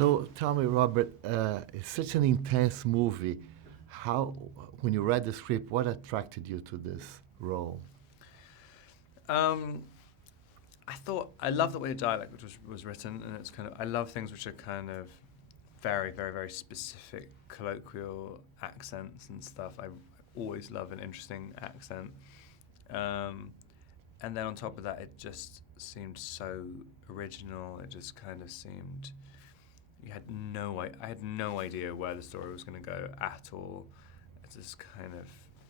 So tell me, Robert, it's such an intense movie. How, when you read the script, what attracted you to this role? Um, I thought I love the way the dialect was written, and it's kind of I love things which are kind of very, very, very specific colloquial accents and stuff. I always love an interesting accent. Um, and then on top of that, it just seemed so original. It just kind of seemed I had no idea where the story was going to go at all. It's this kind of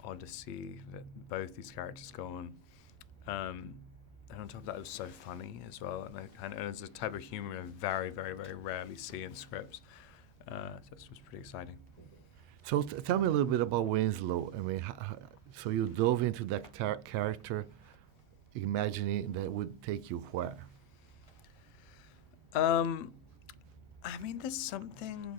odyssey that both these characters go on. And on top of that, it was so funny as well, and it's a type of humor I very, very, very rarely see in scripts. So it was pretty exciting. So tell me a little bit about Winslow. I mean, so you dove into that character, imagining that would take you where? I mean, there's something.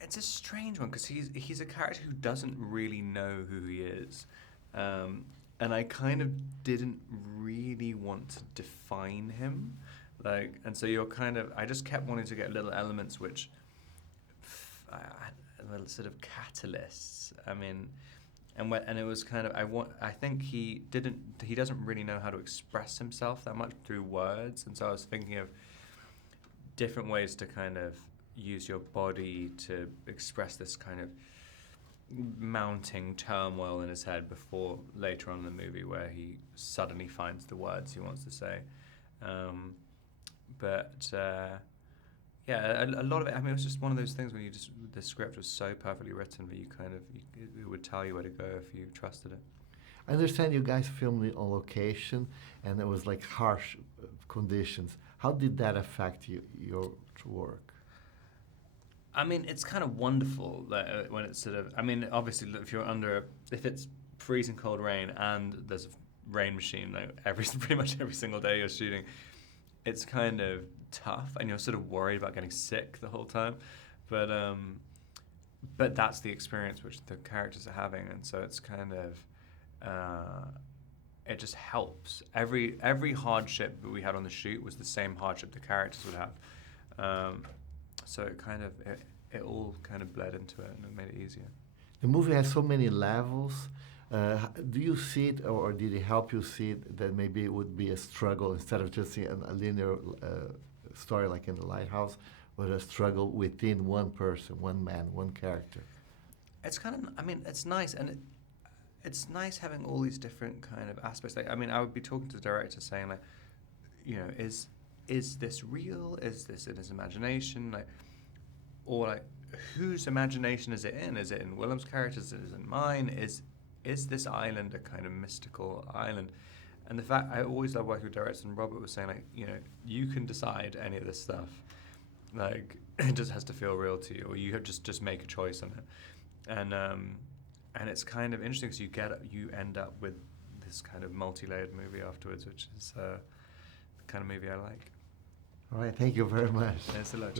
It's a strange one because he's a character who doesn't really know who he is, and I kind of didn't really want to define him, and so I just kept wanting to get little elements which, little sort of catalysts. I mean, and it was kind of I think he doesn't really know how to express himself that much through words, and so I was thinking of different ways to kind of use your body to express this kind of mounting turmoil in his head before later on in the movie where he suddenly finds the words he wants to say. Yeah, a lot of it, I mean, it was just one of those things where the script was so perfectly written that it would tell you where to go if you trusted it. I understand you guys filmed it on location, and it was like harsh conditions. How did that affect your work? I mean, it's kind of wonderful that when it's sort of. I mean, obviously, if it's freezing cold rain and there's a rain machine pretty much every single day you're shooting, it's kind of tough, and you're sort of worried about getting sick the whole time. But that's the experience which the characters are having, and so it's kind of. It just helps. Every hardship that we had on the shoot was the same hardship the characters would have. So it all kind of bled into it, and it made it easier. The movie has so many levels. Do you see it, or did it help you see it, that maybe it would be a struggle instead of just a linear story like in The Lighthouse, but a struggle within one person, one man, one character? It's kind of. I mean, it's nice, and it's nice having all these different kind of aspects. I mean, I would be talking to the director saying, is this real? Is this in his imagination? Or whose imagination is it in? Is it in Willem's character? Is it in mine? Is this island a kind of mystical island? And the fact, I always love working with directors, and Robert was saying, you can decide any of this stuff. It just has to feel real to you, or you have just make a choice on it. And it's kind of interesting because you end up with this kind of multi-layered movie afterwards, which is the kind of movie I like. All right, thank you very much. Thanks a lot.